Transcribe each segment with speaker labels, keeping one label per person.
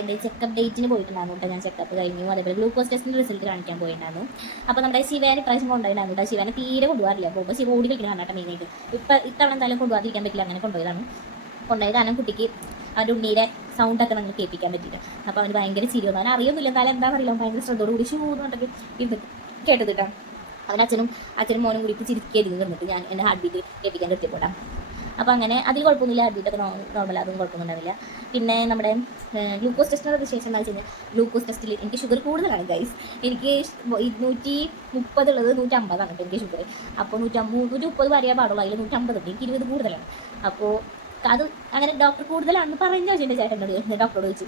Speaker 1: അപ്പോൾ എന്റെ ചെക്കപ്പ് ഡേറ്റിന് പോയിട്ടുണ്ടായിരുന്നു കേട്ടോ ഞാൻ ചെക്കപ്പ് കഴിഞ്ഞു. അതേപോലെ ഗ്ലൂക്കോസ് ടെസ്റ്റിന്റെ റിസൾട്ട് കാണിക്കാൻ പോയിട്ടുണ്ടായിരുന്നു. അപ്പോൾ നമ്മുടെ ശിവേനെ പ്രാവശ്യം കൊണ്ടുപോയിട്ടുണ്ടായിരുന്നു ശിവേനെ തീരെ കൊണ്ടുപോകാറില്ല. അപ്പോൾ ശിവ ഓടി കളിക്കണം കേട്ടോ മെയിനായിട്ട് ഇപ്പം ഇത്തവണ എന്തായാലും കൊണ്ടുപോകാതിരിക്കാൻ പറ്റില്ല. അങ്ങനെ കൊണ്ടുപോയതാണ്. കൊണ്ടുപോയത് കാരണം കുട്ടിക്ക് അവന്റെ ഉണ്ണിയുടെ സൗണ്ടൊക്കെ നമുക്ക് കേൾപ്പിക്കാൻ പറ്റിയിട്ട് അപ്പോൾ അവന് ഭയങ്കര ചിരി വന്നു അവൻ അറിയുന്നില്ല എന്തായാലും എന്താ അറിയില്ല ഭയങ്കര ശ്രദ്ധയോട് കൂടി പറഞ്ഞിട്ട് ഇത് കേട്ടത് കേട്ടോ. അവനച്ഛനും അച്ഛനും മോനും കൂടി ചിരിക്കായിരുന്നു നിന്നിട്ട് ഞാൻ എന്റെ ഹാർട്ട് ബീറ്റ് കേൾപ്പിക്കാൻ എത്തിയപ്പോടാ അപ്പോൾ അങ്ങനെ അതിൽ കുഴപ്പമൊന്നുമില്ല ബീറ്റൊക്കെ നോർമൽ അതും കുഴപ്പമൊന്നുണ്ടാവില്ല പിന്നെ നമ്മുടെ ഗ്ലൂക്കോസ് ടെസ്റ്റിനുള്ള വിശേഷം എന്താ വെച്ച് കഴിഞ്ഞാൽ ഗ്ലൂക്കോസ് ടെസ്റ്റിൽ എനിക്ക് ഷുഗർ കൂടുതലാണ് ഗൈസ് എനിക്ക് ഇരുന്നൂറ്റി മുപ്പത് ഉള്ളത് നൂറ്റി അമ്പതാണ് കേട്ടോ എനിക്ക് ഷുഗർ അപ്പോൾ നൂറ്റമ്പത് നൂറ്റി മുപ്പത് വരെയാ പാടുള്ളൂ അതിൽ നൂറ്റമ്പത് ഉണ്ട് എനിക്ക് ഇരുപത് കൂടുതലാണ്. അപ്പോൾ അത് അങ്ങനെ ഡോക്ടർ കൂടുതലാണെന്ന് പറഞ്ഞാൽ ചേട്ടനോട് ഡോക്ടറോട് ചോദിച്ചു.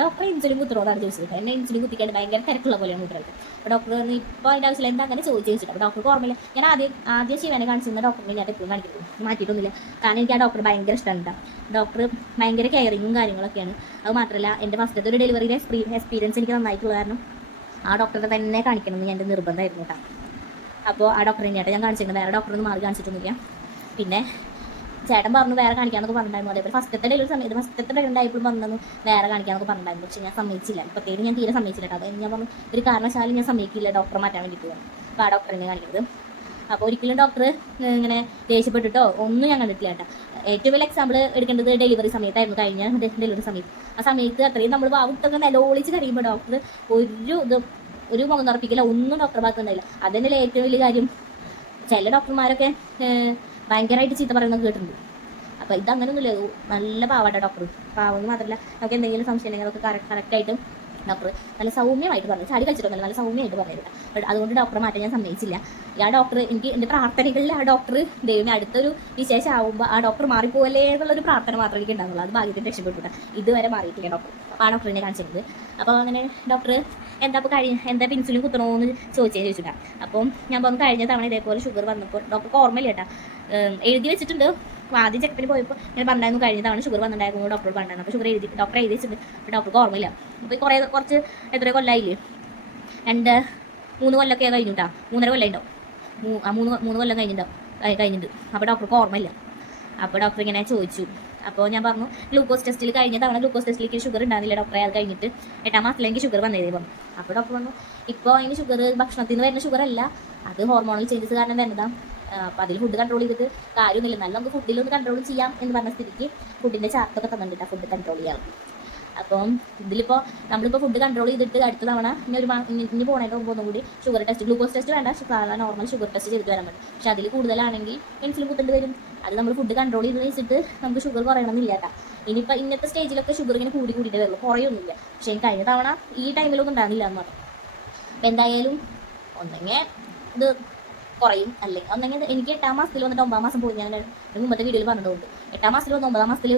Speaker 1: ഡോക്ടറെ ഇൻസുലിൻ കുത്തിനോടാണ് ചോദിച്ചത് എന്നെ ഇൻസുലിൻ കുത്തിക്കാണ്ട് ഭയങ്കര തിരക്കുള്ള പോലെയാണ് കുട്ടികൾക്ക്. അപ്പോൾ ഡോക്ടർ പറഞ്ഞു ഇപ്പോൾ അതിന്റെ ആവശ്യമില്ല. എന്താ അങ്ങനെ ചോദിച്ചു ചോദിച്ചിട്ട്. അപ്പോൾ ഡോക്ടർക്ക് ഓർമ്മയില്ല. ഞാൻ ആദ്യം ആദ്യം ശിവനെ കാണിച്ചിരുന്ന ഡോക്ടറിനെ ഞാൻ എപ്പോഴും കാണിക്കുന്നു മാറ്റിയിട്ടൊന്നുമില്ല. കാരണം എനിക്ക് ആ ഡോക്ടർ ഭയങ്കര ഇഷ്ടമാണ് ഡോക്ടർ ഭയങ്കര കെയറിങ്ങും കാര്യങ്ങളൊക്കെയാണ്. അത് മാത്രമല്ല എന്റെ ഫസ്റ്റത്തെ ഒരു ഡെലിവറിയിലെ എക്സ്പീരിയൻസ് എനിക്ക് നന്നായിട്ടുള്ള കാരണം ആ ഡോക്ടറെ തന്നെ കാണിക്കണം എന്ന് എന്റെ നിർബന്ധമായിരുന്നു കേട്ടോ അപ്പോൾ ആ ഡോക്ടറെ തന്നെയായിട്ട് ഞാൻ കാണിച്ചിട്ടുണ്ട് വേറെ ഡോക്ടറൊന്നും മാറി കാണിച്ചിട്ടൊന്നുമില്ല. പിന്നെ ചേട്ടൻ പറഞ്ഞു വേറെ കാണിക്കാന്നൊക്കെ പറഞ്ഞിട്ടുണ്ടായിരുന്നു. അതേപോലെ ഫസ്റ്റത്തെ ഡെലിവറി സമയത്ത് ഫസ്റ്റത്തെ ഡെലിവറി ആയപ്പോഴും പറഞ്ഞു വേറെ കാണിക്കാന്നൊക്കെ പറഞ്ഞിട്ടുണ്ടായിരുന്നു. പക്ഷേ ഞാൻ സമ്മതിച്ചില്ല. ഇപ്പോഴത്തേക്കും ഞാൻ തീരെ സമ്മതിച്ചില്ല അത് ഞാൻ പറഞ്ഞു ഒരു കാരണവശാലും ഞാൻ സമ്മതിക്കില്ല ഡോക്ടറെ മാറ്റാൻ വേണ്ടിയിട്ട് അപ്പോൾ ആ ഡോക്ടറിനെ കാണിക്കുന്നത്. അപ്പോൾ ഒരിക്കലും ഡോക്ടർ ഇങ്ങനെ ദേഷ്യപ്പെട്ടിട്ടോ ഒന്നും ഞാൻ കണ്ടിട്ടില്ല കേട്ടോ. ഏറ്റവും വലിയ എക്സാമ്പിൾ എടുക്കേണ്ടത് ഡെലിവറി സമയത്തായിരുന്നു കഴിഞ്ഞ ഡെലിവറി സമയത്ത്. ആ സമയത്ത് അത്രയും നമ്മൾ വാവിട്ടൊക്കെ നിലവിളിച്ച് കഴിയുമ്പോൾ ഡോക്ടർ ഒരു ഇത് ഒരു മുഖം തുറപ്പിക്കില്ല ഒന്നും ഡോക്ടറെ ഭാഗത്തുണ്ടായില്ല അതന്നെയല്ലേ ഏറ്റവും വലിയ കാര്യം. ചില ഡോക്ടർമാരൊക്കെ ഭയങ്കരമായിട്ട് ചീത്ത പറയുന്നത് കേട്ടിട്ടുണ്ട്. അപ്പോൾ ഇത് അങ്ങനെയൊന്നുമില്ല നല്ല പാവാട്ടോ ഡോക്ടർ പാവെന്ന് മാത്രമല്ല നമുക്ക് എന്തെങ്കിലും സംശയം ഉണ്ടെങ്കിൽ അതൊക്കെ കറക്റ്റ് കറക്റ്റായിട്ട് ഡോക്ടർ നല്ല സൗമ്യമായിട്ട് പറഞ്ഞു. ചാടി കളിച്ചിട്ടൊന്നുമല്ല നല്ല സൗമ്യമായിട്ട് പറഞ്ഞിരുന്നു. അതുകൊണ്ട് ഡോക്ടറെ മാറ്റാൻ ഞാൻ സമ്മതിച്ചില്ല. ആ ഡോക്ടർ എനിക്ക് എന്റെ പ്രാർത്ഥനകളിൽ ആ ഡോക്ടർ ദൈവമേ അടുത്തൊരു വിശേഷം ആവുമ്പോൾ ആ ഡോക്ടർ മാറിപ്പോവല്ലേ എന്നുള്ളൊരു പ്രാർത്ഥന മാത്രമേ എനിക്ക് ഉണ്ടാവുള്ളൂ അത് ഭാഗ്യത്തിന് രക്ഷപ്പെട്ടിട്ട് ഇതുവരെ മാറിയിട്ടില്ല ഡോക്ടർ അപ്പോൾ ആ ഡോക്ടറിനെ കാണിച്ചിരുന്നത് അപ്പോൾ അങ്ങനെ ഡോക്ടർ എന്താ ഇപ്പോൾ കഴിഞ്ഞ എന്താ ഇൻസുലിൻ കുത്തണമെന്ന് ചോദിച്ചേ ചോദിച്ചിട്ടാ അപ്പം ഞാൻ പറഞ്ഞു കഴിഞ്ഞ തവണ ഇതേപോലെ ഷുഗർ വന്നപ്പോൾ ഡോക്ടർ ഓർമ്മയില്ല കേട്ടാ. എഴുതി വെച്ചിട്ടുണ്ട്. അപ്പോൾ ആദ്യം ചെക്കപ്പിന് പോയപ്പോൾ ഞാൻ പറഞ്ഞായിരുന്നു കഴിഞ്ഞ തവണ ഷുഗർ വന്നിട്ടുണ്ടായിരുന്നു ഡോക്ടർ പറഞ്ഞിട്ടുണ്ട് അപ്പോൾ ഷുഗർ എഴുതി ഡോക്ടർ എഴുതി വെച്ചിട്ടുണ്ട്. അപ്പോൾ ഡോക്ടർക്ക് ഓർമ്മയില്ല. അപ്പോൾ കുറേ കുറച്ച് എത്ര കൊല്ലമായില്ലേ രണ്ട് മൂന്ന് കൊല്ലമൊക്കെ കഴിഞ്ഞിട്ടാ? മൂന്നര കൊല്ലം ഉണ്ടാവും. മൂന്ന് മൂന്ന് കൊല്ലം കഴിഞ്ഞിട്ടുണ്ടാവും കഴി- കഴിഞ്ഞിട്ടുണ്ട്. അപ്പോൾ ഡോക്ടർക്ക് ഓർമ്മയില്ല. അപ്പോൾ ഡോക്ടർ ഇങ്ങനെ ചോദിച്ചു. അപ്പോൾ ഞാൻ പറഞ്ഞു ഗ്ലൂക്കോസ് ടെസ്റ്റിൽ കഴിഞ്ഞ തവണ ഗ്ലൂക്കോസ് ടെസ്റ്റിലേക്ക് ഷുഗർ ഉണ്ടാവില്ല ഡോക്ടറെ അത് കഴിഞ്ഞിട്ട് എട്ടാം മാസത്തിലേക്ക് ഷുഗർ വന്നതേ പറഞ്ഞു. അപ്പോൾ ഡോക്ടർ പറഞ്ഞു ഇപ്പോൾ അതിന് ഷുഗർ ഭക്ഷണത്തിൽ നിന്ന് വരുന്ന ഷുഗർ അല്ല. അത് ഹോർമോണൽ ചേഞ്ചസ് കാരണം വരുന്നതാണ് അപ്പോൾ അതിൽ ഫുഡ് കൺട്രോൾ ചെയ്തിട്ട് കാര്യമൊന്നുമില്ല. എന്നാലും നമുക്ക് ഫുഡിലൊന്ന് കൺട്രോൾ ചെയ്യാം എന്ന് പറഞ്ഞ സ്ഥിതിക്ക് ഫുഡിന്റെ ചാർത്തൊക്കെ തന്നിട്ട് ഫുഡ് കൺട്രോൾ ചെയ്യാൻ. അപ്പം ഇതിലിപ്പോൾ നമ്മളിപ്പോൾ ഫുഡ് കൺട്രോൾ ചെയ്തിട്ട് അടുത്ത തവണ ഇനി ഒരു ഇനി ഇനി പോകുന്ന കൂടി ഷുഗർ ടെസ്റ്റ് ഗ്ലൂക്കോസ് ടെസ്റ്റ് വേണ്ട. സാധാരണ നോർമൽ ഷുഗർ ടെസ്റ്റ് ചെയ്തിട്ട് വരാൻ പറ്റും. പക്ഷെ അതിൽ കൂടുതലാണെങ്കിൽ ഇൻസുലിൻ കുത്തേണ്ടി വരും. അത് നമ്മൾ ഫുഡ് കൺട്രോൾ ചെയ്ത് വെച്ചിട്ട് നമുക്ക് ഷുഗർ കുറയണമെന്നില്ല കേട്ടോ ഇനിയിപ്പോൾ ഇന്നത്തെ സ്റ്റേജിലൊക്കെ ഷുഗർ ഇങ്ങനെ കൂടി കൂടിയിട്ട് വരുള്ളൂ. കുറയൊന്നുമില്ല. പക്ഷേ കഴിഞ്ഞ തവണ ഈ ടൈമിലൊന്നും ഉണ്ടാകുന്നില്ല എന്ന് പറഞ്ഞു. അപ്പം എന്തായാലും ഒന്നെങ്കിൽ ഇത് കുറയും. അല്ലേ? ഒന്നെങ്കിൽ എനിക്ക് എട്ടാം മാസത്തിൽ വന്നിട്ട് ഒമ്പതാം മാസം പോയി. ഞാൻ മുമ്പത്തെ വീഡിയോയിൽ പറഞ്ഞിട്ടുണ്ട്. എട്ടാം മാസത്തിൽ വന്ന് ഒമ്പതാം മാസത്തിൽ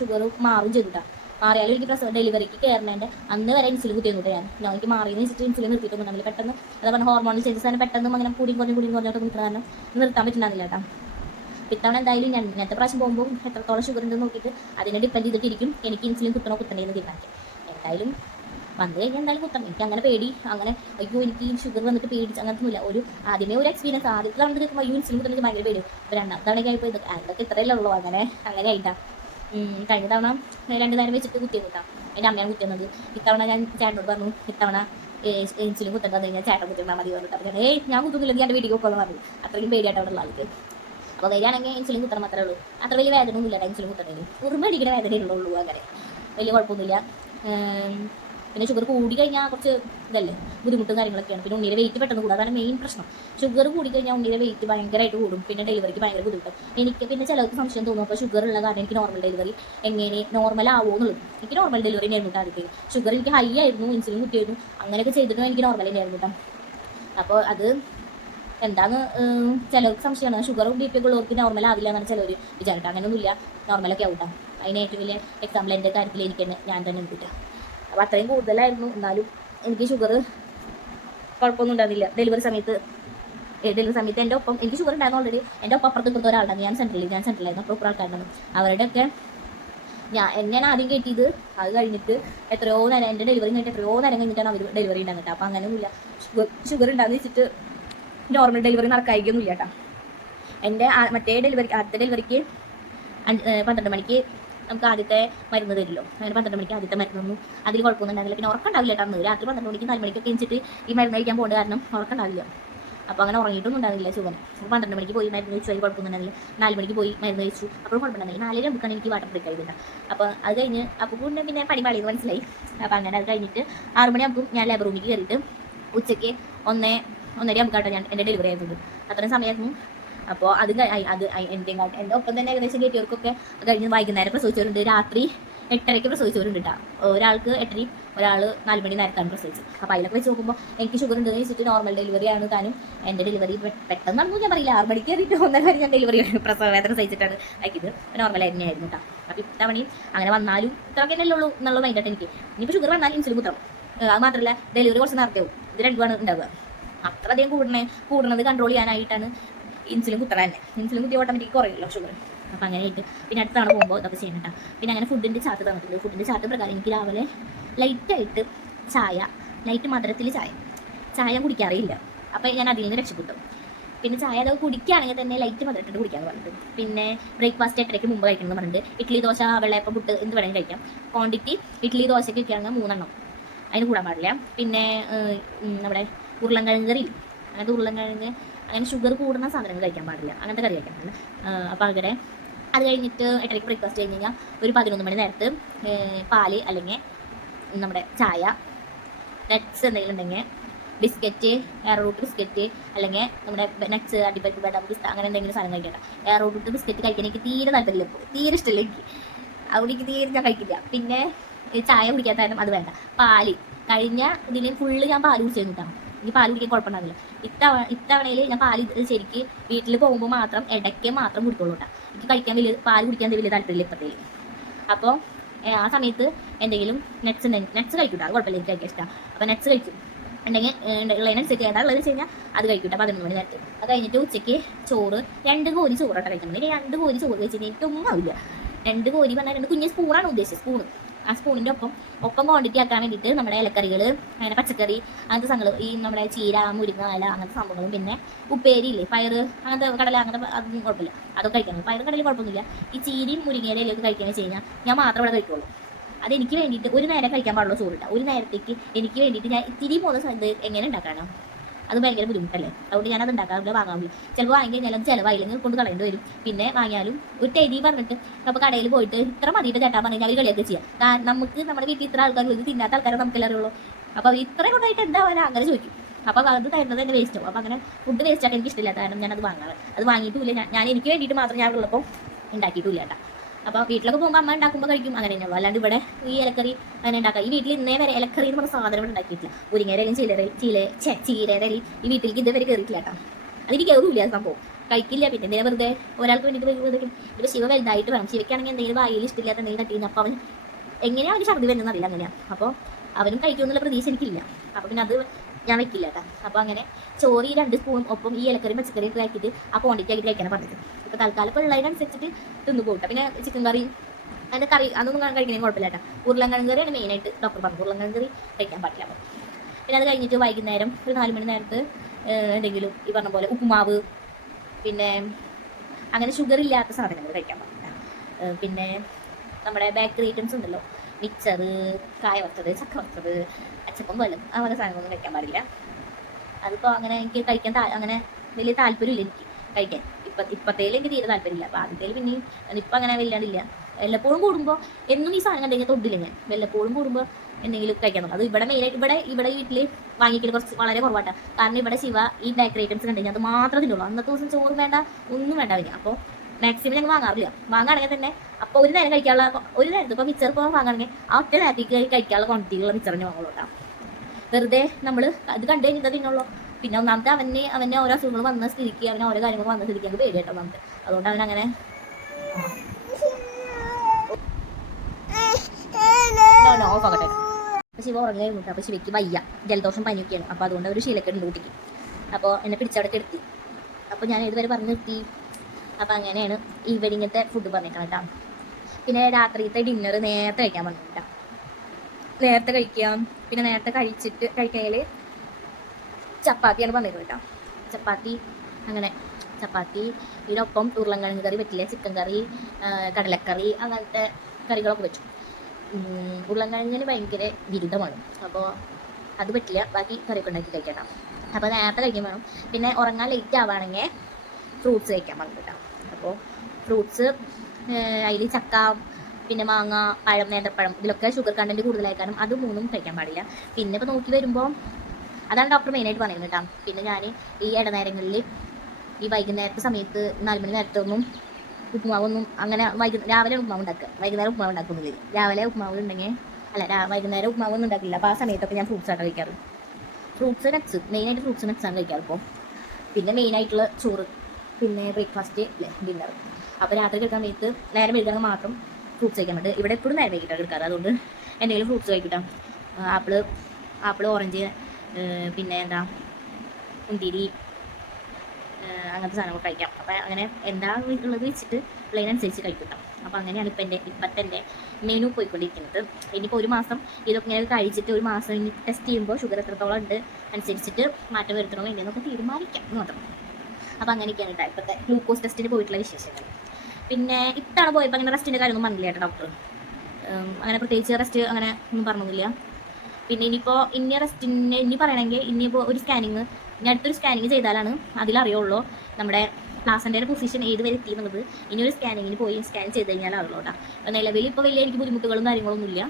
Speaker 1: ഷുഗർ മാറും ചെയ്തിട്ടാ മാറിയാലും എനിക്ക് പ്രസവ ഡെലിവറിക്ക് കയറണേന്റെ അന്ന് വരെ ഇൻസുലിൻ കുത്തിയൊന്നുമില്ല ഞാൻ. എനിക്ക് മാറിയെന്ന് വെച്ചിട്ട് ഇൻസുലിൻ നിർത്തിയിട്ടൊന്നും പെട്ടെന്ന് അതാ പറഞ്ഞ ഹോർമോണൽ ചേഞ്ചസ് ആണ് പെട്ടെന്ന് അങ്ങനെ കൂടി കുറഞ്ഞ് കൂടി കുറഞ്ഞോട്ട് നിൽക്കുന്ന കാരണം നിർത്താൻ പറ്റുന്നില്ല കേട്ടോ ഇത്തവണ എന്തായാലും ഞാൻ ഇന്നത്തെ പ്രാവശ്യം പോകുമ്പോൾ എത്രത്തോളം ഷുഗർ ഉണ്ടെന്ന് നോക്കിയിട്ട് അതിനെ ഡിപ്പെൻഡ് ചെയ്തിട്ടിരിക്കും. എനിക്ക് ഇൻസുലിൻ കുത്തണോ കുത്തണേന്ന് തീരുമാനിക്കും. എന്തായാലും വന്നു കഴിഞ്ഞാൽ എന്തായാലും കുത്തണം എനിക്ക് അങ്ങനെ പേടി. അങ്ങനെ അയ്യോ എനിക്ക് ഈ ഷുഗർ വന്നിട്ട് പേടിച്ച് അങ്ങനത്തൊന്നുമില്ല. ഒരു ആദ്യമേ ഒരു എക്സ്പീരിയൻസ് ആദ്യത്തെ തവണ കേൾക്കുമ്പോൾ അയ്യോ ഇൻസുലിൻ കുത്തണമെങ്കിൽ ഭയങ്കര പേടി അപ്പോൾ രണ്ടാമത്തെ തവണ ആയപ്പോൾ ഇത് അതൊക്കെ ഇത്രയല്ലേ ഉള്ളൂ. അങ്ങനെ അങ്ങനെ ആയിട്ടാ. കഴിഞ്ഞ തവണ രണ്ട് നേരം വെച്ചിട്ട് കുത്തിയ കുത്താം എന്റെ അമ്മയാണ് കുത്തിയത് ഇത്തവണ ഞാൻ ചേട്ടനോട് പറഞ്ഞു ഇത്തവണ ഇൻസുലിൻ കുത്തേണ്ടത് കഴിഞ്ഞാൽ ചേട്ടൻ കുത്തിണ്ടാൽ മതി പറഞ്ഞിട്ട്. അപ്പോൾ ഏയ് ഞാൻ കുത്തുന്നില്ല. എന്റെ വീട്ടിൽ പോകാൻ പറഞ്ഞു. അത്രയും പേടിയായിട്ട് അവിടെ ഉള്ള ആൾക്ക്. അപ്പോൾ വരികയാണെങ്കിൽ ഇൻസുലിൻ കുത്തണം മാത്രമേ ഉള്ളൂ. അത്ര വലിയ വേദന ഒന്നും ഇല്ല ഇൻസുലിൻ കുത്തണേന്. ഉറുമ അടിക്കുന്ന വേദനയേ ഉള്ളൂ അങ്ങനെ. വലിയ കുഴപ്പമൊന്നുമില്ല. പിന്നെ ഷുഗർ കൂടി കഴിഞ്ഞാൽ കുറച്ച് ഇതല്ലേ ബുദ്ധിമുട്ടും കാര്യങ്ങളൊക്കെയാണ്. പിന്നെ ഉണ്ണിയുടെ വെയിറ്റ് പെട്ടെന്ന് കൂടാതെ മെയിൻ പ്രശ്നം. ഷുഗർ കൂടി കഴിഞ്ഞാൽ ഉണ്ണിയുടെ വെയിറ്റ് ഭയങ്കരമായിട്ട് കൂടും. പിന്നെ ഡെലിവറിക്ക് ഭയങ്കര ബുദ്ധിമുട്ട്. എനിക്ക് പിന്നെ ചിലർക്ക് സംശയം തോന്നും. അപ്പോൾ ഷുഗർ ഉള്ള കാരണം എനിക്ക് നോർമൽ ഡെലിവറി എങ്ങനെ നോർമൽ ആവുമോ എന്നുള്ളത്. എനിക്ക് നോർമൽ ഡെലിവറി തന്നെയായിരുന്നു കേട്ടോ ആദ്യത്തെ ഷുഗർ എനിക്ക് ഹൈ ആയിരുന്നു ഇൻസുലിൻ കുത്തിയായിരുന്നു അങ്ങനെയൊക്കെ ചെയ്തിട്ടും എനിക്ക് നോർമൽ തന്നെയായിരുന്നു അപ്പോൾ അത് ഏഹ്, ചിലർക്ക് സംശയമാണ് ഷുഗറും ബി പി ഒക്കെ ഉള്ളവർക്ക് നോർമൽ ആവില്ല എന്നാണ് ചിലവർ വിചാരിക്കുക അങ്ങനെയൊന്നുമില്ല. നോർമലൊക്കെ ആവട്ടെ അതിന് ഏറ്റവും വലിയ എക്സാമ്പിൾ എന്റെ കാര്യത്തിൽ എനിക്ക് തന്നെ ഞാൻ തന്നെ ഉണ്ട് അപ്പോൾ അത്രയും കൂടുതലായിരുന്നു. എന്നാലും എനിക്ക് ഷുഗർ കുഴപ്പമൊന്നും ഉണ്ടായിരുന്നില്ല. ഡെലിവറി സമയത്ത് ഡെലിവറി സമയത്ത് എന്റെ ഒപ്പം എനിക്ക് ഷുഗർ ഉണ്ടായിരുന്നു ഓൾറെഡി എന്റെ ഒപ്പം അപ്പുറത്ത് ഇപ്പുറത്ത് ഒരാളുണ്ടായിരുന്നു ഞാൻ സെൻട്രലിൽ ഞാൻ സെൻട്രലായിരുന്നു അപ്പോൾ ആൾക്കാരുണ്ടായിരുന്നു അവരുടെയൊക്കെ ഞാൻ എന്നെയാണ് ആദ്യം കയറ്റിയത് അത് കഴിഞ്ഞിട്ട് എത്രയോ നേരം എന്റെ ഡെലിവറി കഴിഞ്ഞിട്ട് എത്രയോ നേരം കഴിഞ്ഞിട്ടാണ് അവർ ഡെലിവറി ഉണ്ടാകുന്നത് അപ്പോൾ അങ്ങനെയൊന്നുമില്ല. ഷുഗർ ഷുഗർ ഉണ്ടാകുന്ന വെച്ചിട്ട് നോർമൽ ഡെലിവറി നടക്കായിരിക്കൊന്നുമില്ല കേട്ടോ. എന്റെ മറ്റേ ഡെലിവറി അടുത്ത ഡെലിവറിക്ക് പന്ത്രണ്ട് മണിക്ക് നമുക്ക് ആദ്യത്തെ മരുന്ന് തരില്ലോ. അങ്ങനെ പന്ത്രണ്ട് മണിക്ക് ആദ്യത്തെ മരുന്നൊന്നും അതിൽ കുഴപ്പമൊന്നും ഉണ്ടാവില്ല പിന്നെ ഉറക്കം അന്ന്. രാത്രി പന്ത്രണ്ട് മണിക്ക് നാല് മണിക്കൊക്കെ എണിച്ചിട്ട് ഈ മരുന്ന് കഴിക്കാൻ പോകുന്നത് കാരണം ഉറക്കം ഉണ്ടാവില്ല. അപ്പോൾ അങ്ങനെ ഉറങ്ങിയിട്ടൊന്നും ഉണ്ടാവില്ല ചുവൻ അപ്പോൾ പന്ത്രണ്ട് മണിക്ക് പോയി മരുന്ന് കഴിച്ചു. അതിൽ കുഴപ്പമൊന്നും നാല് മണിക്ക് പോയി മരുന്ന് കഴിച്ചു. അപ്പോൾ കുഴപ്പമുണ്ടായി നാലര നമുക്കാണ് എനിക്ക് വാട്ടർ ബ്രേക്ക് ആയിരുന്നു അപ്പോൾ അത് കഴിഞ്ഞ് അപ്പോൾ പിന്നെ പിന്നെ പണി പാളിയെന്ന് മനസ്സിലായി. അപ്പോൾ അങ്ങനെ അത് കഴിഞ്ഞിട്ട് ആറ് മണിയാകുമ്പോൾ ഞാൻ ലേബർ റൂമിലേക്ക് കയറിയിട്ട് ഉച്ചയ്ക്ക് ഒന്നേ ഒന്നര ആകുമ്പോൾ ഞാൻ എന്റെ ഡെലിവറി ആയിരുന്നത്. അത്രയും സമയമായിരുന്നു. അപ്പോൾ അത് അത് എന്റെ എന്റെ ഒപ്പം തന്നെ ഏകദേശം കെട്ടിയവർക്കൊക്കെ കഴിഞ്ഞ് വൈകുന്നേരം പ്രസവിച്ചവരുണ്ട്. രാത്രി എട്ടരയ്ക്ക് പ്രസവിച്ചവരുണ്ട് കേട്ടോ ഒരാൾക്ക് എട്ടരയും ഒരാൾ നാലുമണി നേരത്താണ് പ്രസവിച്ചത്. അപ്പോൾ അതിലൊക്കെ വെച്ച് നോക്കുമ്പോൾ എനിക്ക് ഷുഗർ ഉണ്ടെന്ന് വെച്ചിട്ട് നോർമൽ ഡെലിവറി ആണ് താനും. എന്റെ ഡെലിവറി പെട്ടെന്ന് നടന്നു ഞാൻ പറയില്ല. ആറ് മണിക്ക് കയറിയിട്ട് ഒന്നര വരെ ഞാൻ ഡെലിവറി പ്രസവ വേദന സഹിച്ചിട്ടാണ്. ആക്കിയത് നോർമൽ തന്നെയായിരുന്നു കേട്ടോ അപ്പോൾ ഇത്തവണയും അങ്ങനെ വന്നാലും ഇത്രയൊക്കെ തന്നെ ഉള്ളൂ എന്നുള്ള മൈൻഡായിട്ട് എനിക്ക്. ഇനിയിപ്പോൾ ഷുഗർ വന്നാലും ഇൻസുലിൻ കുത്തണം അത് മാത്രമല്ല ഡെലിവറി കുറച്ച് നേരത്തെ ആവും ഇത് രണ്ടുമാണ് ഉണ്ടാവുക. അത്ര അധികം കൂടണേ കൂടുന്നത് കൺട്രോൾ ചെയ്യാനായിട്ടാണ് ഇൻസുലിൻ കുത്തറ തന്നെ ഇൻസുലിൻ കുത്തി ഓട്ടോമാറ്റിക് കുറയില്ലോ ഷുഗർ അപ്പോൾ അങ്ങനെ ആയിട്ട് പിന്നെ അടുത്താണ് പോകുമ്പോൾ ഇതൊക്കെ ചെയ്യണം കേട്ടോ. പിന്നെ അങ്ങനെ ഫുഡിന്റെ ചാർട്ട് തന്നിട്ടുണ്ട്. ഫുഡിന്റെ ചാർട്ട് പ്രകാരം എനിക്ക് രാവിലെ ലൈറ്റായിട്ട് ചായ ലൈറ്റ് മധുരത്തിൽ ചായ. ചായ കുടിക്കാറില്ല അപ്പോൾ ഞാൻ അതിൽ നിന്ന് രക്ഷപ്പെട്ടു. പിന്നെ ചായ അതൊക്കെ കുടിക്കുകയാണെങ്കിൽ തന്നെ ലൈറ്റ് മധുരത്തിട്ട് കുടിക്കാന്ന് പറഞ്ഞിട്ട്. പിന്നെ ബ്രേക്ക്ഫാസ്റ്റ് എട്ടരയ്ക്ക് മുമ്പ് കഴിക്കണം എന്ന് പറഞ്ഞിട്ട്. ഇഡ്ഡലി ദോശ വെള്ളയപ്പം പുട്ട് എന്ത് വേണമെങ്കിലും കഴിക്കാം. ക്വാണ്ടിറ്റി ഇഡ്ഡലി ദോശയ്ക്കൊക്കെ ആണെങ്കിൽ മൂന്നെണ്ണം. അതിന് കൂടാൻ പാടില്ല. പിന്നെ നമ്മുടെ ഉരുളൻകിഴങ്ങ് കറി അങ്ങനത്തെ ഉരുളൻകിഴങ്ങ് അങ്ങനെ ഷുഗർ കൂടുന്ന സാധനങ്ങൾ കഴിക്കാൻ പാടില്ല. അങ്ങനത്തെ കറി കഴിക്കാൻ പാടില്ല. അപ്പോൾ അങ്ങനെ അത് കഴിഞ്ഞിട്ട് എട്ടരയ്ക്ക് ബ്രേക്ക്ഫാസ്റ്റ് കഴിഞ്ഞ് കഴിഞ്ഞാൽ ഒരു പതിനൊന്ന് മണി നേരത്ത് പാൽ അല്ലെങ്കിൽ നമ്മുടെ ചായ നട്ട്സ് എന്തെങ്കിലും ഉണ്ടെങ്കിൽ ബിസ്ക്കറ്റ് എയർറൂട്ട് ബിസ്ക്കറ്റ് അല്ലെങ്കിൽ നമ്മുടെ നട്ട്സ് അടിപൊളി ബദാം പിസ്ത അങ്ങനെ എന്തെങ്കിലും സാധനം കഴിക്കട്ടെ എയർറൂട്ട് ബിസ്ക്കറ്റ് കഴിക്കാൻ എനിക്ക് തീരെ താല്പര്യമില്ല തീരെ ഇഷ്ടമില്ല എനിക്ക്. അവിടെ എനിക്ക് തീരെ ഞാൻ കഴിക്കില്ല. പിന്നെ ചായ കുടിക്കാത്തായാലും അത് വേണ്ട. പാൽ. കഴിഞ്ഞ ഇതിൽ ഫുള്ള് ഞാൻ പാൽ കുടിച്ചു കഴിഞ്ഞിട്ടാണ്. എനിക്ക് പാൽ കുടിക്കാൻ കുഴപ്പമുണ്ടാവില്ല. ഇത്തവണ ഇത്തവണയിൽ ഞാൻ പാൽ ശരിക്ക് വീട്ടിൽ പോകുമ്പോൾ മാത്രം ഇടയ്ക്ക് മാത്രം കുടിക്കുള്ളൂ കേട്ടോ എനിക്ക് കഴിക്കാൻ വലിയ പാൽ കുടിക്കാൻ വലിയ താല്പര്യമില്ല ഇപ്പോഴത്തേക്ക് അപ്പോൾ ആ സമയത്ത് എന്തെങ്കിലും നട്ട്സ് ഉണ്ടെങ്കിൽ നട്ട്സ് കഴിക്കൂട്ടോ. അത് കുഴപ്പമില്ല എനിക്ക് കഴിക്കാൻ ഇഷ്ടമാണ് അപ്പോൾ നട്ട്സ് കഴിക്കും. ഉണ്ടെങ്കിൽ ഉള്ളതിനനുസരിച്ച് ഏതാ ഉള്ളത് വെച്ച് കഴിഞ്ഞാൽ അത് കഴിക്കൂട്ടോ പതിനൊന്ന് മണി നേരത്തെ. അത് കഴിഞ്ഞിട്ട് ഉച്ചയ്ക്ക് ചോറ് രണ്ട് കോരി ചോറോട്ട് കഴിക്കണം രണ്ട് കോരി ചോറ് വെച്ച് കഴിഞ്ഞാൽ എനിക്കൊന്നും ആവില്ല. രണ്ട് കോരി പറഞ്ഞാൽ രണ്ട് കുഞ്ഞ് സ്പൂണാണ് ഉദ്ദേശിച്ചത് സ്പൂണ്. ആ സ്പൂണിന്റെ ഒപ്പം ഒപ്പം ക്വാണ്ടിറ്റി ആക്കാൻ വേണ്ടിയിട്ട് നമ്മുടെ ഇലക്കറികൾ അങ്ങനെ പച്ചക്കറി അങ്ങനത്തെ സംഭവങ്ങൾ ഈ നമ്മുടെ ചീര മുരിങ്ങ ഇല അങ്ങനത്തെ സംഭവങ്ങളും പിന്നെ ഉപ്പേരി ഇല്ലേ പയർ അങ്ങനത്തെ കടല അങ്ങനത്തെ അതൊന്നും കുഴപ്പമില്ല. അതൊക്കെ കഴിക്കണം. പയർ കടലിൽ കുഴപ്പമൊന്നുമില്ല. ഈ ചീരയും മുരിങ്ങയുടെ ഇലയൊക്കെ കഴിക്കാൻ വെച്ച് കഴിഞ്ഞാൽ ഞാൻ മാത്രം ഇവിടെ കഴിക്കുള്ളൂ. അതെനിക്ക് വേണ്ടിയിട്ട് ഒരു നേരം കഴിക്കാൻ പാടുള്ള ചോറിട്ട ഒരു നേരത്തേക്ക് എനിക്ക് വേണ്ടിയിട്ട് ഞാൻ ഇത്തിരി പോകുന്ന സമയത്ത് എങ്ങനെ ഉണ്ടാക്കാനോ? അത് ഭയങ്കര ബുദ്ധിമുട്ടല്ലേ? അതുകൊണ്ട് ഞാനത് ഉണ്ടാക്കാറില്ല വാങ്ങാറില്ല. ചിലപ്പോൾ വാങ്ങി കഴിഞ്ഞാൽ അത് ചിലവായില്ലെങ്കിൽ കൊണ്ട് കളയേണ്ടി വരും. പിന്നെ വാങ്ങിയാലും ഒരു തെരി പറഞ്ഞിട്ട് നമുക്ക് കടയിൽ പോയിട്ട് ഇത്ര മതിയിട്ട് ചേട്ടാ പറഞ്ഞാൽ അവർ കളിയൊക്കെ ചെയ്യാം. നമുക്ക് നമ്മുടെ വീട്ടിൽ ഇത്ര ആൾക്കാർ ഇത് തിന്നാത്ത ആൾക്കാരെ നമുക്കെല്ലാം അറിയുള്ളൂ? അപ്പോൾ ഇത്ര കൊണ്ടായിട്ട് എന്താ പറയുക അങ്ങനെ ചോദിക്കും. അപ്പോൾ അത് തരുന്നത് തന്നെ വേസ്റ്റ് ആവും അപ്പോൾ അങ്ങനെ ഫുഡ് വേസ്റ്റ് ആക്കാൻ എനിക്ക് ഇഷ്ടമില്ല കാരണം ഞാനത് വാങ്ങാറ്. അത് വാങ്ങിയിട്ടില്ല. ഞാൻ ഞാൻ എനിക്ക് വേണ്ടിയിട്ട് മാത്രം ഞാൻ ഉള്ളപ്പോൾ ഉണ്ടാക്കിയിട്ടില്ല കേട്ടോ. അപ്പോൾ വീട്ടിലൊക്കെ പോകുമ്പോൾ അമ്മ ഉണ്ടാക്കുമ്പോൾ കഴിക്കും. അങ്ങനെ തന്നെയുള്ളൂ അല്ലാണ്ട് ഇവിടെ ഈ ഇലക്കറി അങ്ങനെ ഉണ്ടാക്കാം. ഈ വീട്ടിൽ ഇന്നേ വരെ ഇലക്കറി എന്ന് പറഞ്ഞ സാധനം ഇവിടെ ഉണ്ടാക്കിയിട്ടില്ല. മുരിങ്ങയിലും ചീലര ചീല ചേ ഈ വീട്ടിലേക്ക് ഇതുവരെ കയറിയിട്ടില്ല കേട്ടോ. അതിന് കയറില്ല സംഭവം. കഴിക്കില്ല. പിന്നെ എന്തിനാ വെറുതെ ഒരാൾക്ക് വേണ്ടിയിട്ട് വെറുതെ ഇപ്പോൾ ശിവ വലുതായിട്ട് വേണം. ശിവയ്ക്കാണെങ്കിൽ എന്തെങ്കിലും വായിൽ ഇഷ്ടമില്ലാത്ത എന്തെങ്കിലും തട്ടി അപ്പോൾ അവൻ എങ്ങനെയാണ് അവന് ഛർദ്ദി വരുന്നത് അറിയില്ല അങ്ങനെയാണ് അപ്പോൾ അവനും കഴിക്കുമെന്നുള്ള പ്രതീക്ഷ എനിക്കില്ല. അപ്പോൾ പിന്നെ അത് ഞാൻ വെക്കില്ല കേട്ടോ അപ്പോൾ അങ്ങനെ ചോറി രണ്ട് സ്പൂൺ ഒപ്പം ഈ ഇലക്കറി പച്ചക്കറി ഒക്കെ ആക്കിയിട്ട് ആ ക്വാണ്ടിറ്റി ആയിട്ട് കഴിക്കാനാണ് പറഞ്ഞത്. ഇപ്പോൾ തൽക്കാലം ഇപ്പോൾ ഉള്ളതിനനുസരിച്ചിട്ട് തിന്നു പോകട്ടെ പിന്നെ ചിക്കൻ കറി അതിന്റെ കറി അതൊന്നും കഴിക്കണേ കുഴപ്പമില്ല കേട്ടോ ഉരുളൻകിഴങ്ങ് കറിയാണ് മെയിൻ ആയിട്ട് ഡോക്ടർ പറഞ്ഞു ഉരുളൻകിഴങ്ങ് കറി കഴിക്കാൻ പാടില്ല അപ്പോൾ പിന്നെ അത് കഴിഞ്ഞിട്ട് വൈകുന്നേരം ഒരു നാല് മണി നേരത്ത് എന്തെങ്കിലും ഈ പറഞ്ഞ പോലെ ഉപ്പുമാവ് പിന്നെ അങ്ങനെ ഷുഗർ ഇല്ലാത്ത സാധനങ്ങൾ കഴിക്കാൻ പാടില്ല. പിന്നെ നമ്മുടെ ബേക്കറി ഐറ്റംസ് ഉണ്ടല്ലോ. മിക്സർ കായ വറുത്തത് ചക്ക വറുത്തത് അച്ചപ്പം പോലും ആ വക സാധനങ്ങളൊന്നും കഴിക്കാൻ പാടില്ല. അതിപ്പോൾ അങ്ങനെ എനിക്ക് കഴിക്കാൻ അങ്ങനെ വലിയ താല്പര്യമില്ല എനിക്ക് കഴിക്കാൻ. ഇപ്പം ഇപ്പത്തേലും എനിക്ക് തീരെ താല്പര്യമില്ല. അപ്പോൾ ആദ്യത്തേൽ പിന്നെയും ഇപ്പം അങ്ങനെ വല്ലാണ്ടില്ല വല്ലപ്പോഴും കൂടുമ്പോൾ എന്നും ഈ സാധനം എന്തെങ്കിലും തൊട്ടില്ല ഞാൻ. വല്ലപ്പോഴും കൂടുമ്പോൾ എന്തെങ്കിലും കഴിക്കാൻ തുടങ്ങും അത് ഇവിടെ മെയിനായിട്ട് ഇവിടെ ഇവിടെ വീട്ടിൽ വാങ്ങിക്കൽ കുറച്ച് വളരെ കുറവാട്ടാണ് കാരണം ഇവിടെ ശിവ ഈ ബേക്കറി ഐറ്റംസ് കണ്ടുകഴിഞ്ഞാൽ അത് മാത്രമേ തിന്നുള്ളൂ. അന്നത്തെ ദിവസം ചോറ് വേണ്ട ഒന്നും വേണ്ട പിന്നെ. അപ്പോൾ മാക്സിമം ഞങ്ങൾ വാങ്ങാറില്ല. വാങ്ങുകയാണെങ്കിൽ തന്നെ അപ്പോൾ ഒരു നേരം കഴിക്കാനുള്ള ഒരു നേരത്തെ ഇപ്പോൾ മിച്ചർ ഇപ്പോൾ വാങ്ങുകയാണെങ്കിൽ ആ ഒറ്റ നേരത്തേക്ക് കഴിക്കാനുള്ള ക്വാണ്ടിറ്റിയുള്ള മിച്ചറിന് വാങ്ങുള്ളൂ കേട്ടോ. വെറുതെ നമ്മൾ അത് കണ്ടു കഴിഞ്ഞാൽ തിന്നുള്ളൂ. പിന്നെ ഒന്നാമത്തെ അവനെ അവനെ ഓരോ അസുഖങ്ങൾ വന്ന സ്ഥിതിക്ക് അവനെ ഓരോ കാര്യങ്ങൾ വന്ന സ്ഥിതിക്ക് ഞങ്ങൾക്ക് പേടി കേട്ടോ ഒന്നാമത്തെ. അതുകൊണ്ട് അവൻ അങ്ങനെ ഓഫ് ആകട്ടെ. അപ്പോൾ ശിവ ഉറങ്ങായിരുന്നു അപ്പോൾ ശിവയ്ക്ക് വയ്യ. ജലദോഷം പനിയൊക്കെയാണ്. അപ്പോൾ അതുകൊണ്ട് ഒരു ശീലക്കെടുണ്ട് കുട്ടിക്ക് അപ്പോൾ എന്നെ പിടിച്ചവിടെ കിടത്തി അപ്പോൾ ഞാൻ ഇതുവരെ പറഞ്ഞു നിർത്തി. അപ്പോൾ അങ്ങനെയാണ് ഈവനിങ്ങത്തെ ഫുഡ് പറഞ്ഞേക്കണം കേട്ടോ. പിന്നെ രാത്രിത്തെ ഡിന്നർ നേരത്തെ വെക്കാൻ പറഞ്ഞു കേട്ടോ. നേരത്തെ കഴിക്കുക. പിന്നെ നേരത്തെ കഴിച്ചിട്ട് കഴിക്കണേൽ ചപ്പാത്തിയാണ് പറഞ്ഞിരുന്നത് കേട്ടോ. ചപ്പാത്തി അങ്ങനെ ചപ്പാത്തി ഇതിനൊപ്പം ഉരുളൻകിഴങ്ങ് കറി പറ്റില്ല? ചിക്കൻ കറി കടലക്കറി അങ്ങനത്തെ കറികളൊക്കെ വെച്ചു. ഉരുളങ്കിഴങ്ങിന് ഭയങ്കര ബിരുദമാണ് അപ്പോൾ അത് പറ്റില്ല. ബാക്കി കറിയൊക്കെ ഉണ്ടാക്കി കഴിക്കണം അപ്പോൾ നേരത്തെ കഴിക്കാൻ വേണം. പിന്നെ ഉറങ്ങാൻ ലേറ്റ് ആവുകയാണെങ്കിൽ ഫ്രൂട്ട്സ് കഴിക്കാൻ പറഞ്ഞു കേട്ടോ. അപ്പോൾ ഫ്രൂട്ട്സ് അതിൽ ചക്ക പിന്നെ മാങ്ങ പഴം നേന്ത്രപ്പഴം ഇതിലൊക്കെ ഷുഗർ കണ്ടന്റ് കൂടുതലായി കാരണം അത് മൂന്നും കഴിക്കാൻ പാടില്ല. പിന്നെ ഇപ്പോൾ നോക്കി വരുമ്പോൾ അതാണ് ഡോക്ടർ മെയിനായിട്ട് പറയുന്നത് കേട്ടോ. പിന്നെ ഞാൻ ഈ ഇടനേരങ്ങളിൽ ഈ വൈകുന്നേരത്തെ സമയത്ത് നാലുമണി നേരത്തൊന്നും ഉപ്പുമാവൊന്നും അങ്ങനെ വൈകു രാവിലെ ഉപ്പുമാവ് ഉണ്ടാക്കുക. വൈകുന്നേരം ഉപ്പുമാവ് ഉണ്ടാക്കുന്നില്ല രാവിലെ ഉപ്പുമാവ് ഉണ്ടെങ്കിൽ അല്ല വൈകുന്നേരം ഉപ്പുമാവ് ഒന്നും ഉണ്ടാക്കില്ല. അപ്പോൾ ആ സമയത്തൊക്കെ ഞാൻ ഫ്രൂട്ട്സ് ആയിട്ട് കഴിക്കാറ്. ഫ്രൂട്ട്സ് നട്ട്സ് മെയിനായിട്ട് ഫ്രൂട്ട്സ് നട്ട്സ് ആണ് കഴിക്കാറ് ഇപ്പോൾ പിന്നെ മെയിനായിട്ടുള്ള ചോറ് പിന്നെ ബ്രേക്ക്ഫാസ്റ്റ് ഡിന്നർ അപ്പോൾ രാത്രി കഴിക്കാൻ സമയത്ത് നേരം വൈകുന്നത് മാത്രം ഫ്രൂട്ട്സ് കഴിക്കാൻ പറ്റും ഇവിടെ എപ്പോഴും നേരം വൈകിട്ടാണ് എടുക്കാറ്. അതുകൊണ്ട് എന്തെങ്കിലും ഫ്രൂട്ട്സ് കഴിക്കട്ടാം. ആപ്പിൾ ആപ്പിൾ ഓറഞ്ച് പിന്നെ എന്താ മുന്തിരി അങ്ങനത്തെ സാധനങ്ങൾ കഴിക്കാം. അപ്പം അങ്ങനെ എന്താ ഉള്ളത് വെച്ചിട്ട് പ്ലെയിൻ അനുസരിച്ച് കഴിക്കട്ടോ. അപ്പം അങ്ങനെയാണ് ഇപ്പം എന്റെ ഇപ്പോഴത്തെ എന്റെ മെനു പോയിക്കൊണ്ടിരിക്കുന്നത്. ഇനിയിപ്പോൾ ഒരു മാസം ഇതൊക്കെ ഇങ്ങനെ കഴിച്ചിട്ട് ഒരു മാസം ഇനി ടെസ്റ്റ് ചെയ്യുമ്പോൾ ഷുഗർ എത്രത്തോളം ഉണ്ട് അനുസരിച്ചിട്ട് മാറ്റം വരുത്തണോ ഇല്ലെന്നൊക്കെ തീരുമാനിക്കാം മാത്രം. അപ്പം അങ്ങനെയൊക്കെയാണ് കേട്ടോ ഇപ്പോഴത്തെ ഗ്ലൂക്കോസ് ടെസ്റ്റിന് പോയിട്ടുള്ള വിശേഷങ്ങൾ. പിന്നെ ഇത്തവണ പോയപ്പോൾ അങ്ങനെ റെസ്റ്റിന്റെ കാര്യമൊന്നും പറഞ്ഞില്ല കേട്ടോ ഡോക്ടർ അങ്ങനെ പ്രത്യേകിച്ച് റെസ്റ്റ് അങ്ങനെ ഒന്നും പറഞ്ഞൊന്നുമില്ല. പിന്നെ ഇനിയിപ്പോൾ ഇനി റെസ്റ്റിന് ഇനി പറയണമെങ്കിൽ ഇനിയിപ്പോൾ ഒരു സ്കാനിങ് ഇനി അടുത്തൊരു സ്കാനിങ് ചെയ്താലാണ് അതിലറിയുള്ളൂ നമ്മുടെ പ്ലാസന്റെ പൊസിഷൻ ഏത് വരെ എത്തി എന്നുള്ളത്. ഇനി ഒരു സ്കാനിങ്ങിന് പോയി സ്കാൻ ചെയ്ത് കഴിഞ്ഞാൽ അറിയുള്ളൂ കേട്ടോ. നിലവിൽ ഇപ്പോൾ വലിയ എനിക്ക് ബുദ്ധിമുട്ടുകളും കാര്യങ്ങളൊന്നും ഇല്ല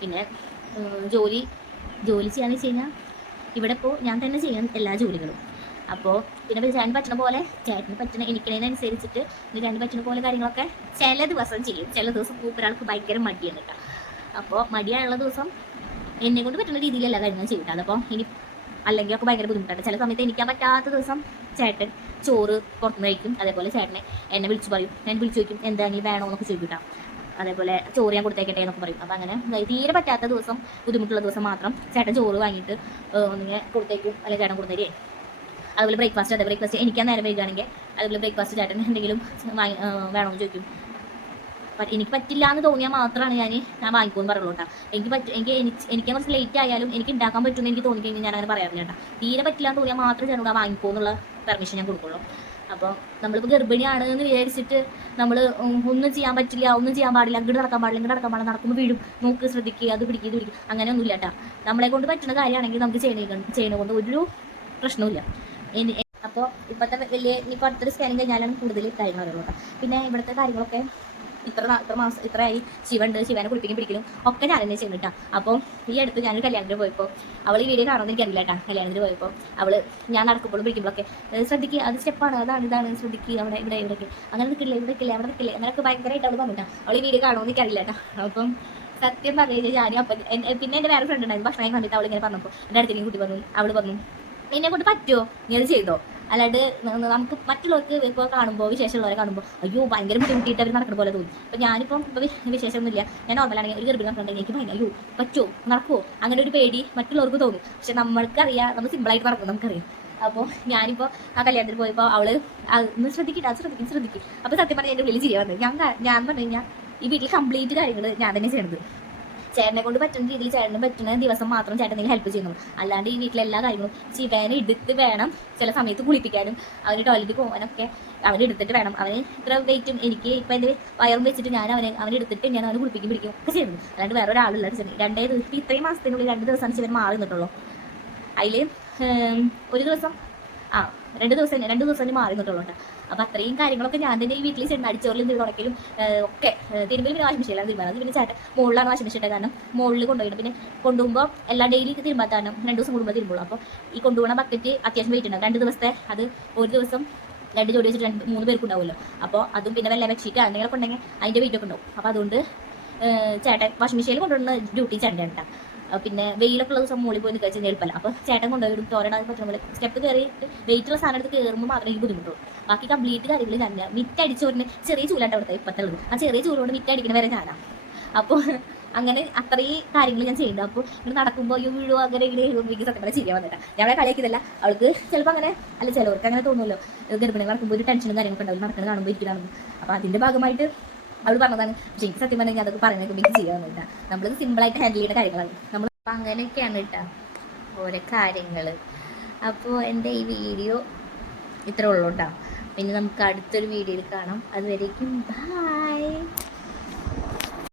Speaker 1: പിന്നെ ജോലി ജോലി ചെയ്യാന്ന് വെച്ച് കഴിഞ്ഞാൽ ഇവിടെ ഇപ്പോൾ ഞാൻ തന്നെ ചെയ്യാൻ എല്ലാ ജോലികളും. അപ്പോൾ പിന്നെ ചേട്ടന് പറ്റുന്ന പോലെ ചേട്ടന് പറ്റുന്ന എനിക്കതിനനുസരിച്ചിട്ട് രണ്ട് പറ്റുന്ന പോലെ കാര്യങ്ങളൊക്കെ ചില ദിവസം ചെയ്യും. ചില ദിവസം കൂപ്പരാൾക്ക് ഭയങ്കര മടിയാണ് കേട്ടോ അപ്പോൾ മടിയായുള്ള ദിവസം എന്നെ കൊണ്ട് പറ്റുന്ന രീതിയിലല്ല കാര്യങ്ങൾ ചെയ്തിട്ട് അതപ്പോൾ ഇനി അല്ലെങ്കിൽ ഒക്കെ ഭയങ്കര ബുദ്ധിമുട്ടാണ്. ചില സമയത്ത് എനിക്കാൻ പറ്റാത്ത ദിവസം ചേട്ടൻ ചോറ് പുറത്തുനിന്ന് കഴിക്കും. അതേപോലെ ചേട്ടനെ എന്നെ വിളിച്ചു പറയും. ഞാൻ വിളിച്ചു ചോദിക്കും എന്തെങ്കിലും വേണോ എന്നൊക്കെ ചോദിക്കും അതേപോലെ ചോറ് ഞാൻ കൊടുത്തേക്കട്ടെ എന്നൊക്കെ പറയും. അപ്പം അങ്ങനെ തീരെ പറ്റാത്ത ദിവസം ബുദ്ധിമുട്ടുള്ള ദിവസം മാത്രം ചേട്ടൻ ചോറ് വാങ്ങിയിട്ട് ഒന്നിങ്ങനെ കൊടുത്തേക്കും. അല്ലെങ്കിൽ ചേട്ടൻ കൊടുത്തേരേ അതുപോലെ ബ്രേക്ക്ഫാസ്റ്റ് അതെ ബ്രേക്ക്ഫാസ്റ്റ് എനിക്ക് നേരം വൈകുകയാണെങ്കിൽ അതുപോലെ ബ്രേക്ക്ഫാസ്റ്റ് ചേട്ടൻ എന്തെങ്കിലും വാങ്ങി വേണമെന്ന് ചോദിക്കും. എനിക്ക് പറ്റില്ല എന്ന് തോന്നിയാൽ മാത്രമാണ് ഞാൻ ഞാൻ വാങ്ങിക്കുമെന്ന് പറയുള്ളൂ കേട്ടോ എനിക്ക് പറ്റ എനിക്ക് എനിക്ക് കുറച്ച് ലേറ്റ് ആയാലും എനിക്ക് ഉണ്ടാക്കാൻ പറ്റുമെന്ന് എനിക്ക് തോന്നി കഴിഞ്ഞാൽ ഞാൻ അങ്ങനെ പറയാറില്ല കേട്ടോ തീരെ പറ്റില്ല എന്ന് തോന്നിയാൽ മാത്രം കൂടെ വാങ്ങിക്കുമെന്നുള്ള പെർമിഷൻ ഞാൻ കൊടുക്കുള്ളൂ. അപ്പോൾ നമ്മളിപ്പോൾ ഗർഭിണിയാണ് എന്ന് വിചാരിച്ചിട്ട് നമ്മൾ ഒന്നും ചെയ്യാൻ പറ്റില്ല ഒന്നും ചെയ്യാൻ പാടില്ല അങ്ങോട്ട് നടക്കാൻ പാടില്ല ഇങ്ങോട്ട് നടക്കാൻ പാടില്ല നടക്കുമ്പോൾ വീഴും. നോക്ക് ശ്രദ്ധിക്കുക അത് പിടിക്കുക ഇത് പിടിക്കുക അങ്ങനെയൊന്നുമില്ല കേട്ടോ നമ്മളെ കൊണ്ട് പറ്റുന്ന കാര്യമാണെങ്കിൽ നമുക്ക് ചെയ്യണ ചെയ്യണ കൊണ്ട് ഒരു പ്രശ്നവുമില്ല. ഇനി അപ്പോൾ ഇപ്പോഴത്തെ വലിയ ഇനിയിപ്പോൾ അടുത്തൊരു സ്കാനിങ് കഴിഞ്ഞാലാണ് കൂടുതൽ കാര്യങ്ങൾ അറിയുള്ളൂ പിന്നെ ഇവിടുത്തെ കാര്യങ്ങളൊക്കെ ഇത്ര ഇത്ര മാസം ഇത്രയായി. ശിവണ്ട് ശിവനെ കുളിപ്പിക്കും പിടിക്കലും ഒക്കെ ഞാൻ തന്നെ ചെയ്യുന്നുട്ടാ. അപ്പോൾ ഈ അടുത്ത് ഞാൻ കല്യാണത്തിന് പോയപ്പോൾ അവൾ ഈ വീഡിയോ കാണുമെന്ന് എനിക്കറിയില്ല കേട്ടോ കല്യാണത്തിന് പോയപ്പോൾ അവൾ ഞാൻ നടക്കുമ്പോഴും പിടിക്കുമ്പോഴൊക്കെ "ഏ, ശ്രദ്ധിക്കുക അത് സ്റ്റെപ്പാണ് അതാണ് ഇതാണ് ശ്രദ്ധിക്കുക അവിടെ ഇവിടെ ഇവിടെയൊക്കെ. അങ്ങനെ നിൽക്കില്ല ഇവിടെ നിൽക്കില്ല അവിടെ നിൽക്കില്ല അങ്ങനെയൊക്കെ ഭയങ്കരമായിട്ട് അവൾ പറഞ്ഞിട്ടാ. അവൾ ഈ വീഡിയോ കാണുമെന്ന് എനിക്കറിയില്ല കേട്ടോ അപ്പം സത്യം പറഞ്ഞു കഴിഞ്ഞാൽ ഞാനും അപ്പം പിന്നെ എന്റെ വേറെ ഫ്രണ്ട് ഉണ്ടായിരുന്നു ഭക്ഷണം കണ്ടിട്ട് അവൾ ഇങ്ങനെ പറഞ്ഞപ്പോൾ എന്റെ അടുത്തേക്ക് കുട്ടി പറഞ്ഞു അവൾ പറഞ്ഞു നിന്നെ കൊണ്ട് പറ്റുമോ നീ അത് ചെയ്തോ? അല്ലാണ്ട് നമുക്ക് മറ്റുള്ളവർക്ക് ഇപ്പോൾ കാണുമ്പോൾ വിശേഷമുള്ളവരെ കാണുമ്പോൾ അയ്യോ ഭയങ്കര ബുദ്ധിമുട്ടിയിട്ട് അവർ നടക്കുന്ന പോലെ തോന്നി. അപ്പോൾ ഞാനിപ്പം ഇപ്പോൾ വിശേഷമൊന്നുമില്ല. ഞാൻ നോർമലാണെങ്കിൽ ഒരു ഗർഭിണി കണ്ടെങ്കിൽ എനിക്ക് ഭയങ്കര അയ്യോ പറ്റുമോ നടക്കുമോ അങ്ങനെ ഒരു പേടി മറ്റുള്ളവർക്ക് തോന്നും. പക്ഷെ നമ്മൾക്കറിയാം നമ്മൾ സിമ്പിളായിട്ട് നടക്കും നമുക്കറിയാം. അപ്പോൾ ഞാനിപ്പോൾ ആ കല്യാണത്തിന് പോയപ്പോൾ അവൾ ഒന്ന് ശ്രദ്ധിക്കട്ടെ അത് ശ്രദ്ധിക്കും ശ്രദ്ധിക്കും. അപ്പോൾ സത്യം പറഞ്ഞാൽ എന്റെ ഉള്ളിൽ ചെയ്യാൻ വന്നത്. ഞാൻ ഞാൻ പറഞ്ഞു കഴിഞ്ഞാൽ ഈ വീട്ടിൽ കംപ്ലീറ്റ് കാര്യങ്ങൾ ഞാൻ തന്നെ ചെയ്യണത്. ചേട്ടനെ കൊണ്ട് പറ്റുന്ന രീതിയിൽ ചേട്ടന് പറ്റുന്ന ദിവസം മാത്രം ചേട്ടനെ ഹെൽപ്പ് ചെയ്യുന്നു അല്ലാണ്ട് ഈ വീട്ടിലെ എല്ലാ കാര്യങ്ങളും ശിവേനെ എടുത്ത് വേണം ചില സമയത്ത് കുളിപ്പിക്കാനും അവന് ടോയ്ലറ്റിൽ പോകാനൊക്കെ അവൻ എടുത്തിട്ട് വേണം. അവന് ഇത്ര വെയിറ്റും എനിക്ക് ഇപ്പം എന്റെ വയറും വെച്ചിട്ട് ഞാൻ അവനെ അവൻ എടുത്തിട്ട് ഞാൻ അവന് കുളിപ്പിക്കും പിടിക്കും ഒക്കെ ചെയ്യുന്നു അല്ലാണ്ട് വേറെ ഒരാളുള്ള രണ്ടേ ദിവസം ഇത്രയും മാസത്തിനുള്ളിൽ രണ്ട് ദിവസമാണ് ശിവൻ മാറി നിന്നിട്ടുള്ളൂ. അതിൽ ഒരു ദിവസം ആ രണ്ട് ദിവസം രണ്ട് ദിവസം മാറി നിന്നിട്ടുള്ളൂ കേട്ടോ. അപ്പോൾ അത്രയും കാര്യങ്ങളൊക്കെ ഞാൻ തന്നെ ഈ വീട്ടിൽ ചെന്ന് അടിച്ചോറിലും തുടക്കലും ഒക്കെ തിരുമ്പലും പിന്നെ വാഷിംഗ് മെഷീനിലാണ് തീരുമാനം അത് പിന്നെ ചേട്ടൻ മുകളിലാണ് വാഷിംഗ് മെഷീൻ കാരണം മുകളിൽ കൊണ്ടുപോയിട്ട് പിന്നെ കൊണ്ടുപോകുമ്പോൾ എല്ലാ ഡെയിലി തിരുമ്പാത്താണ് രണ്ട് ദിവസം കൂടുമ്പോൾ തിരുമ്പുള്ളൂ. അപ്പോൾ ഈ കൊണ്ടുപോകുന്ന ബക്കറ്റ് അത്യാവശ്യം വെയിറ്റ് ഉണ്ടാവും. രണ്ട് ദിവസത്തെ അത് ഒരു ദിവസം രണ്ട് ജോഡി വെച്ചിട്ട് രണ്ട് മൂന്ന് പേർക്ക് ഉണ്ടാവുമല്ലോ. അപ്പോൾ അതും പിന്നെ വല്ല വെച്ചിട്ട് അങ്ങനെയൊക്കെ ഉണ്ടെങ്കിൽ അതിന്റെ വെയിറ്റ് ഒക്കെ ഉണ്ടാവും. അപ്പോൾ അതുകൊണ്ട് ചേട്ടൻ വാഷിംഗ് മെഷീനിൽ കൊണ്ടുവന്ന ഡ്യൂട്ടി ചേട്ടൻ പിന്നെ വെയിലൊക്കെ ഉള്ള ദിവസം മുകളിൽ പോയി നിൽക്കാൻ വെച്ചാൽ എളുപ്പമല്ല. അപ്പോൾ ചേട്ടൻ കൊണ്ടുപോയി ഇടും തോരടാൻ പറ്റുന്ന പോലെ. സ്റ്റെപ്പ് കയറിയിട്ട് വെയിറ്റുള്ള സാധനം എടുത്ത് കയറുമ്പോൾ മാത്രമേ എനിക്ക് ബുദ്ധിമുട്ടുള്ളൂ. ബാക്കി കംപ്ലീറ്റ് കാര്യങ്ങൾ തന്നെ. മിറ്റ് അടിച്ചോറിന് ചെറിയ ചൂലാണ്ട് അവിടുത്തെ ഇപ്പത്തുള്ളത് ആ ചെറിയ ചൂലോട് മിറ്റ് അടിക്കുന്ന വരെ ഞാനാണ് അപ്പോൾ അങ്ങനെ അത്രയും കാര്യങ്ങൾ ഞാൻ ചെയ്യുന്നുണ്ട്. അപ്പോൾ ഇങ്ങനെ നടക്കുമ്പോൾ ഈ വീഴുവോ അങ്ങനെ ഇങ്ങനെ എനിക്ക് സത്യം പറഞ്ഞാൽ ചെയ്യാൻ വന്നിട്ടാ ഞങ്ങളെ കളിയാക്കിയതല്ല. അവൾക്ക് ചിലപ്പോൾ അങ്ങനെ അല്ല ചിലവർക്ക് അങ്ങനെ തോന്നുമല്ലോ ഗർഭിണി നടക്കുമ്പോൾ ഒരു ടെൻഷനും കാര്യങ്ങളൊക്കെ ഉണ്ടാവും നടക്കുന്നത് കാണുമ്പോൾ ഇരിക്കണമെന്ന് അപ്പോൾ അതിന്റെ ഭാഗമായിട്ട് അവൾ പറഞ്ഞതാണ് പക്ഷെ എനിക്ക് സത്യം പറഞ്ഞാൽ അതൊക്കെ പറയുന്നത് എനിക്ക് ചെയ്യാവുന്നില്ല നമ്മളിത് സിമ്പിളായിട്ട് ഹാൻഡിൽ ചെയ്യുന്ന കാര്യങ്ങളാണ്. നമ്മൾ അങ്ങനെയൊക്കെയാണ് കേട്ടോ ഓരോ കാര്യങ്ങൾ അപ്പോൾ എന്റെ ഈ വീഡിയോ ഇത്രേ ഉള്ളൂ പിന്നെ നമുക്ക് അടുത്തൊരു വീഡിയോയിൽ കാണാം. അതുവരേക്കും ബൈ